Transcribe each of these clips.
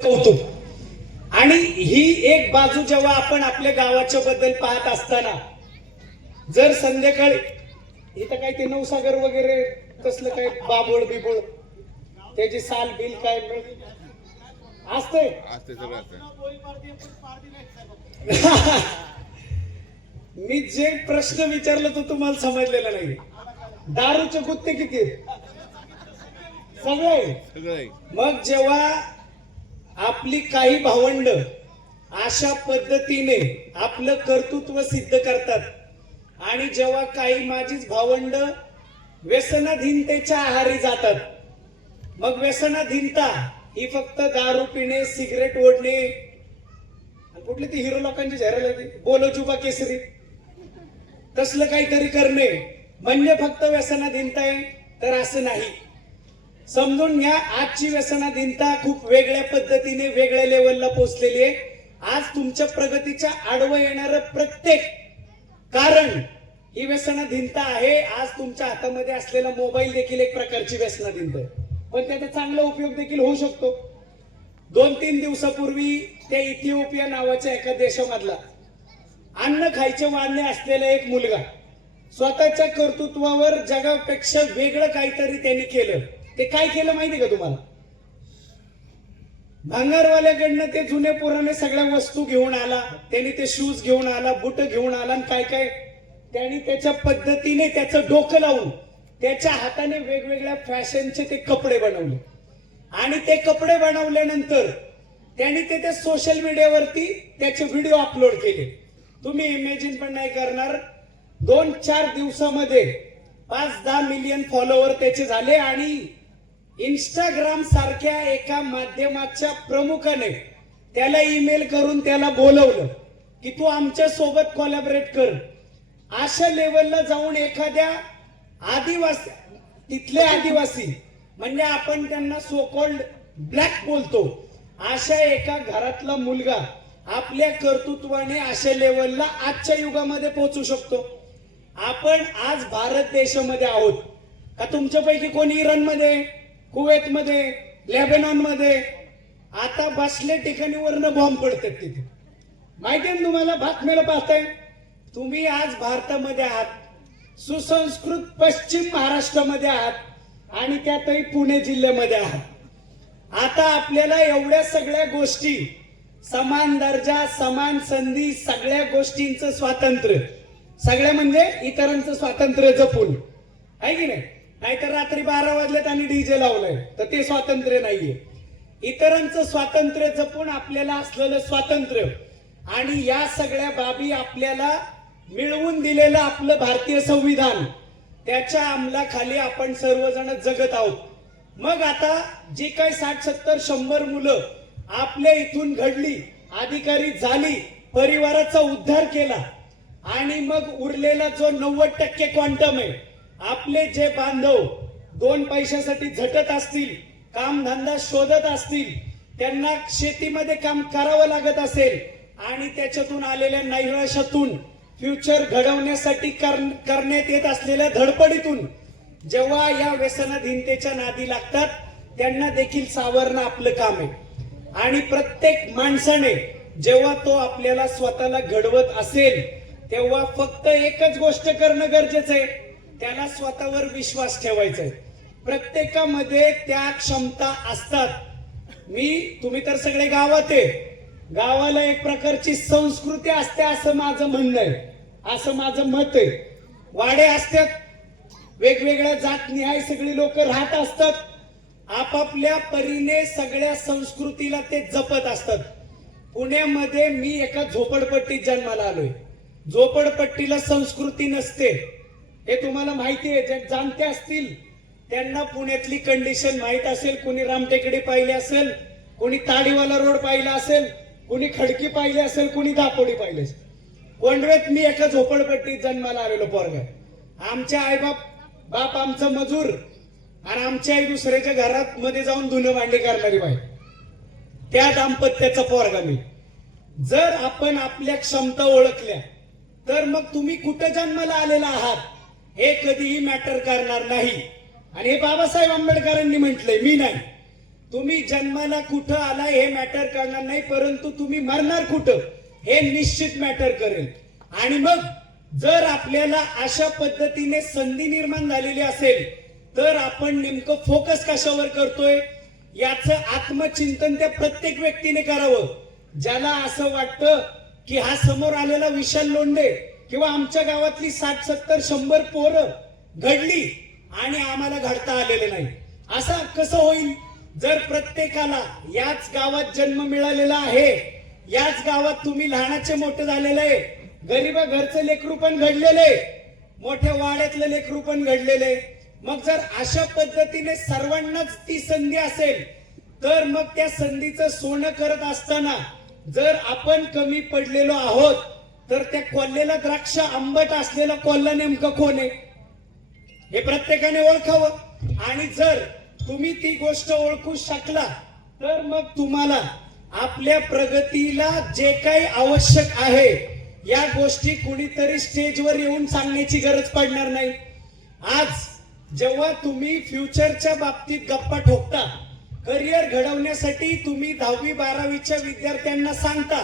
कौतुक। आणि ही एक बाजू जेव्हा आपण आपल्या गावाच्या बद्दल पाहत असताना जर संध्याकाळी इथं काय ते नवसागर वगैरे कसलं काय बाबोळ बिबोळ त्याची साल बिल काय असते मी जे प्रश्न विचारलं तो तुम्हाला समजलेला नाही। दारूचे गुत्ते किती आहेत? सगळे। मग जेव्हा आपली काही भावंड अशा पद्धतीने आपलं कर्तृत्व सिद्ध करतात आणि जेव्हा काही माझीच भावंड व्यसनाधीनतेच्या आहारी जातात, मग व्यसनाधीनता ही फक्त दारू पिणे, सिगरेट ओढणे, कुठले ते हिरो लोकांची जाहिरात बोलो जुबा केसरी तसलं काहीतरी करणे म्हणजे फक्त व्यसनाधीनता आहे, तर असं नाही। समजून घ्या, आजची व्यसनाधीनता खूप वेगळ्या पद्धतीने वेगळ्या लेवलला पोहोचलेली आहे। आज तुमच्या प्रगतीच्या आडवं येणारं प्रत्येक कारण ही व्यसनाधीनता आहे। आज तुमच्या हातामध्ये असलेला मोबाईल देखील एक प्रकारची व्यसनाधीनता आहे, पण त्याचा चांगला उपयोग देखील होऊ शकतो। 2-3 दिवसापूर्वी त्या इथिओपिया नावाच्या एका देशामधला अन्न खायचे वाढणे असलेला एक मुलगा स्वतःच्या कर्तृत्वावर जगापेक्षा वेगळं काहीतरी त्यांनी केलं। ते काय केलं माहिती का तुम्हाला? भांगारवाल्याकडनं ते जुने पुराणे सगळ्या वस्तू घेऊन आला, त्यांनी ते शूज घेऊन आला, बुट घेऊन आला, आणि काय काय त्यांनी त्याच्या पद्धतीने त्याचं डोकं लावून त्याच्या हाताने वेगवेगळ्या फॅशनचे ते कपडे बनवले। आणि ते कपडे बनवल्यानंतर त्यांनी ते सोशल मीडियावरती त्याचे व्हिडिओ अपलोड केले। तुम्ही इमॅजिन पण नाही करणार, 2-4 दिवसामध्ये 5-10 मिलियन फॉलोअर त्याचे झाले। आणि इंस्टाग्राम सारख्या एका माध्यमाच्या प्रमुखाने त्याला ईमेल करून त्याला बोलवलं की तू आमच्या सोबत कोलॅबरेट कर। अशा लेवलला जाऊन एखाद्या आदिवासी, तिथले आदिवासी म्हणजे आपण त्यांना सो कॉल्ड ब्लॅक बोलतो, अशा एका घरातला मुलगा आपल्या कर्तृत्वाने अशा लेवलला आजच्या युगामध्ये पोहोचू शकतो। आपण आज भारत देशामध्ये आहोत का? तुमच्यापैकी कोणी इराणमध्ये, कुवेतमध्ये, लेबनॉनमध्ये आता बसल्या ठिकाणीवरनं बॉम्ब पडतात तिथे, माहितीये ना तुम्हाला? बातमीला पाहताय तुम्ही। आज भारतामध्ये आहात, सुसंस्कृत पश्चिम महाराष्ट्रामध्ये आहात, आणि त्यातही पुणे जिल्ह्यामध्ये आहात। आता आपल्याला एवढ्या सगळ्या गोष्टी, समान दर्जा, समान संधी, सगळ्या गोष्टींचं स्वातंत्र्य, सगळ्या म्हणजे इतरांचं स्वातंत्र्य जपून, आहे की नाही? नाहीतर रात्री 12 वाजलेत आणि डीजे लावलंय तर ते स्वातंत्र्य नाहीये। इतरांचं स्वातंत्र्य जपून आपल्याला असलेलं स्वातंत्र्य आणि या सगळ्या बाबी आपल्याला मिळवून दिलेलं आपलं भारतीय संविधान, त्याच्या अंमलाखाली आपण सर्वजण जगत आहोत। मग आता जी काही 60-70-100 मुलं आपल्या इथून घडली, अधिकारी झाली, परिवाराचा उद्धार केला, आणि मग उरलेला जो 90% क्वांटम आहे, आपले जे बांधव 2 पैशासाठी झटत असतील, कामधंदा शोधत असतील, त्यांना शेतीमध्ये काम करावं लागत असेल, आणि त्याच्यातून आलेल्या नैराश्यातून फ्युचर घडवण्यासाठी करण्यात येत असलेल्या धडपडीतून जेव्हा या व्यसनाधीनतेच्या नादी लागतात, त्यांना देखील सावरणं आपलं काम आहे। आणि प्रत्येक माणसाने जेव्हा तो आपल्याला स्वतःला घडवत असेल तेव्हा फक्त एकच गोष्ट करणं गरजेचं आहे, त्याला स्वतःवर विश्वास ठेवायचा आहे। प्रत्येकामध्ये त्या क्षमता असतात। तुम्ही तर सगळे गावात आहे, गावाला एक प्रकारची संस्कृती असते असं माझं म्हणणं आहे, असं माझं मत आहे। वाडे असतात, वेगवेगळ्या जातनिहाय सगळी लोक राहत असतात, आपापल्या परीने सगळ्या संस्कृतीला ते जपत असतात। पुण्यामध्ये मी एका झोपडपट्टीत जन्माला आलोय, झोपडपट्टीला संस्कृती नसते, हे तुम्हाला माहिती आहे। जे जाणते असतील त्यांना पुण्यातली कंडिशन माहित असेल, कोणी रामटेकडी पाहिली असेल, कोणी ताडीवाला रोड पाहिला असेल, कोणी खडकी पाहिली असेल, कोणी दापोडी पाहिली असेल। कोंडव्यात मी एका झोपडपट्टीत जन्माला आलेलो पोरगा, आमच्या बाप आमचा मजूर, आणि आमची आई दुसऱ्याच्या घरात मध्ये जाऊन धुणं भांडी करणारी बाई, त्या दाम्पत्याचा पोरगा मी। जर आपण आपल्या क्षमता ओळखल्या तर मग तुम्ही कुठे जन्माला आलेला आहात हे कधीही मॅटर करणार नाही। आणि हे बाबासाहेब आंबेडकरांनी म्हटलंय, मी नाही। तुम्ही जन्माला कुठं आला हे मॅटर करणार नाही, परंतु तुम्ही मरणार कुठं हे निश्चित मॅटर करेल. आणि मग जर आपल्याला अशा पद्धतीने संधी निर्माण झालेली असेल तर आपण नेमकं फोकस कशावर करतोय याचं आत्मचिंतन त्या प्रत्येक व्यक्तीने करावं. ज्याला असं वाटतं की हा समोर आलेला विशाल लोंढे किंवा आमच्या गावातली 60-70-100 पोरं घडली आणि आम्हाला घडता आलेले नाही, असं कसं होईल? जर प्रत्येकाला याच गावात जन्म मिळालेला आहे, याच गावात तुम्ही लहानाचे मोठे झालेले आहे, गरीबा घरचं लेकरू पण घडलेले, मोठ्या वाड्यातलं लेकरू पण घडलेले, मग जर अशा पद्धतीने सर्वांनाच ती संधी असेल तर मग त्या संधीचं सोनं करत असताना जर आपण कमी पडलेलो आहोत तर त्या कोल्ह्याला द्राक्ष आंबट असलेला कोल्हा नेमकं कोण आहे हे प्रत्येकाने ओळखावं. आणि जर तुम्ही ती गोष्ट ओळखू शकला तर मग तुम्हाला आपल्या प्रगतीला जे काही आवश्यक आहे या गोष्टी कुणीतरी स्टेजवर येऊन सांगण्याची गरज पडणार नाही. आज जेव्हा तुम्ही फ्युचरच्या बाबतीत गप्पा ठोकता, करिअर घडवण्यासाठी तुम्ही 10वी-12वीच्या विद्यार्थ्यांना सांगता,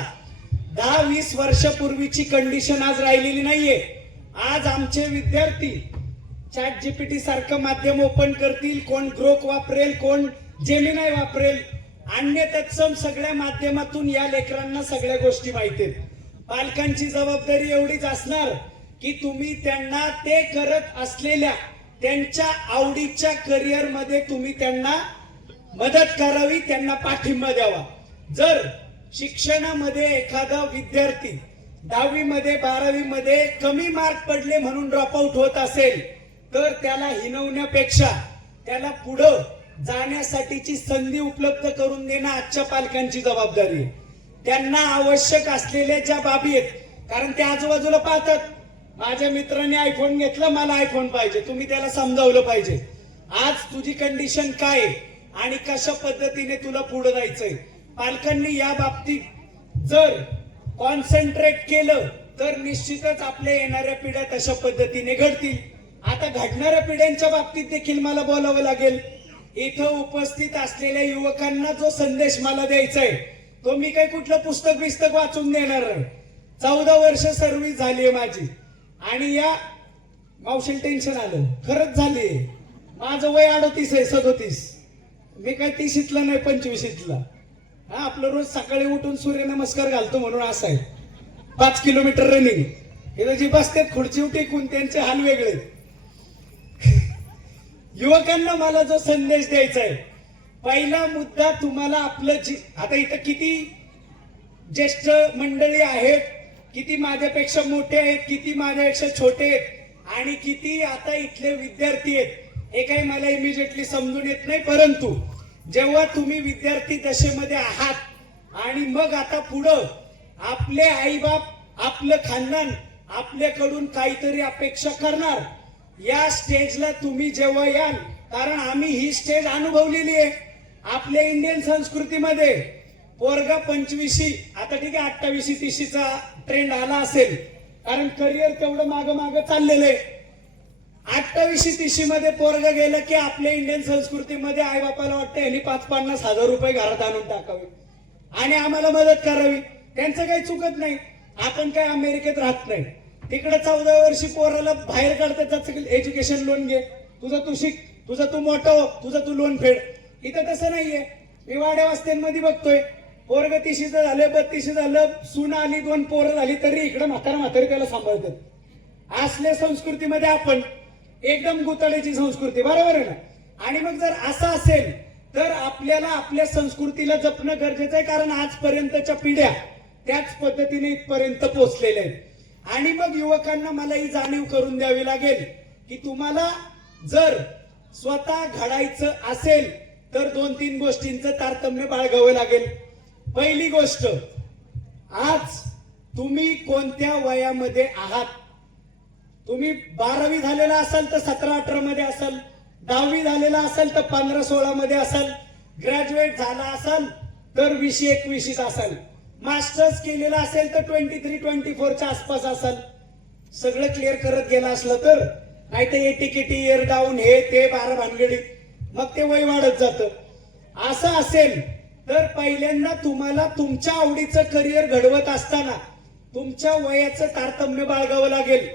10-20 वर्षापूर्वीची कंडिशन आज राहिलेली नाहीये. आज आमचे विद्यार्थी चॅट जीपीटी सारखं माध्यम ओपन करतील, कोण ग्रोक वापरेल, कोण जेमिनाय वापरेल, अन्य तत्सम सगळ्या माध्यमातून या लेकरांना सगळ्या गोष्टी माहिती आहेत. पालकांची जबाबदारी एवढीच असणार की तुम्ही त्यांना ते करत असलेल्या त्यांच्या आवडीच्या करिअर मध्ये तुम्ही त्यांना मदत करावी, त्यांना पाठिंबा द्यावा. जर शिक्षणामध्ये एखादा विद्यार्थी 10वी मध्ये 12वी मध्ये कमी मार्क पडले म्हणून ड्रॉपआउट होत असेल तर त्याला हिणवण्यापेक्षा त्याला पुढं जाण्यासाठीची संधी उपलब्ध करून देणं आजच्या पालकांची जबाबदारी आहे. त्यांना आवश्यक असलेल्या ज्या बाबी आहेत, कारण ते आजूबाजूला पाहतात, माझ्या मित्राने आयफोन घेतला, मला आयफोन पाहिजे, तुम्ही त्याला समजावलं पाहिजे आज तुझी कंडिशन काय आणि कशा पद्धतीने तुला पुढे जायचंय. पालकांनी या बाबतीत जर कॉन्सन्ट्रेट केलं तर निश्चितच आपल्या येणाऱ्या पिढ्या तशा पद्धतीने घडतील. आता घडणाऱ्या पिढ्यांच्या बाबतीत देखील मला बोलावं लागेल. इथं उपस्थित असलेल्या युवकांना जो संदेश मला द्यायचा आहे तो मी काही कुठलं पुस्तक वाचून देणार नाही. 14 वर्ष सर्व्हिस झालीये माझी आणि या मावशीला टेन्शन आलं, खरंच झाली. माझं वय 38 आहे, 37. मी काय 30ला नाही 25ला. हा, आपलं रोज सकाळी उठून सूर्यनमस्कार घालतो म्हणून असं आहे. 5 किलोमीटर रनिंग. हे जी बसतात खुर्ची टेकून त्यांचे हाल वेगळे. युवकांना मला जो संदेश द्यायचा आहे, पहिला मुद्दा तुम्हाला आपलं आता इथं किती ज्येष्ठ मंडळी आहेत, किती माझ्यापेक्षा मोठे आहेत, किती माझ्यापेक्षा छोटे आहेत आणि किती आता इथले विद्यार्थी आहेत हे काही मला इमिजिएटली समजून येत नाही. परंतु जेव्हा तुम्ही विद्यार्थी दशेमध्ये आहात आणि मग आता पुढं आपले आईबाप, आपलं खानदान आपल्याकडून काहीतरी अपेक्षा करणार, या स्टेजला तुम्ही जेव्हा याल, कारण आम्ही ही स्टेज अनुभवलेली आहे आपल्या इंडियन संस्कृतीमध्ये. पोरगा 25, आता ठीक आहे 28-30चा ट्रेंड आला असेल कारण करिअर तेवढं माग चाललेलं आहे. 28-30 मध्ये पोरगा गेलं की आपल्या इंडियन संस्कृतीमध्ये आई बापाला वाटतं यांनी 5-50 हजार रुपये घरात आणून टाकावे आणि आम्हाला मदत करावी. त्यांचं काही चुकत नाही, आपण काय अमेरिकेत राहत नाही. तिकडे 14 वर्षी पोराला बाहेर काढतात, एज्युकेशन लोन घे, तुझा तू शिक, तुझा तू मोठा हो, तुझा तू लोन फेड. इथं तसं नाहीये. मी वाड्या वस्त्यांमध्ये बघतोय, पोरग 30चं झालं, 32 झालं, सून आली, 2 पोरं झाली तरी इकडे म्हातारी त्याला सांभाळतात. असल्या संस्कृतीमध्ये आपण एकदम गुताळ्याची संस्कृती, बरोबर आहे ना. आणि मग जर असं असेल तर आपल्याला आपल्या संस्कृतीला जपणं गरजेचं आहे, कारण आजपर्यंतच्या पिढ्या त्याच पद्धतीने इथपर्यंत पोहोचलेल्या आहेत. आणि मग युवकांना मला ही जाणीव करून द्यावी लागेल की तुम्हाला जर स्वतः घडायचं असेल तर 2-3 गोष्टींचं तारतम्य बाळगावं लागेल. पहिली गोष्ट, आज तुम्ही कोणत्या वयामध्ये आहात. तुम्ही 12वी झालेला असाल तर 17-18 मध्ये असाल, 10वी झालेला असाल तर 15-16 मध्ये असाल, ग्रॅज्युएट झाला असाल तर 20-21 असाल, मास्टर्स केलेला असेल तर 23-24च्या आसपास असाल. सगळं क्लिअर करत गेला असलं तर, नाही तर एटीकेटी, इयर डाऊन, हे ते 12 भानगडी, मग ते वय वाढत जातं. असं असेल तर पहिल्यांदा तुम्हाला तुमच्या आवडीचं करिअर घडवत असताना तुमच्या वयाचं तारतम्य बाळगावं लागेल.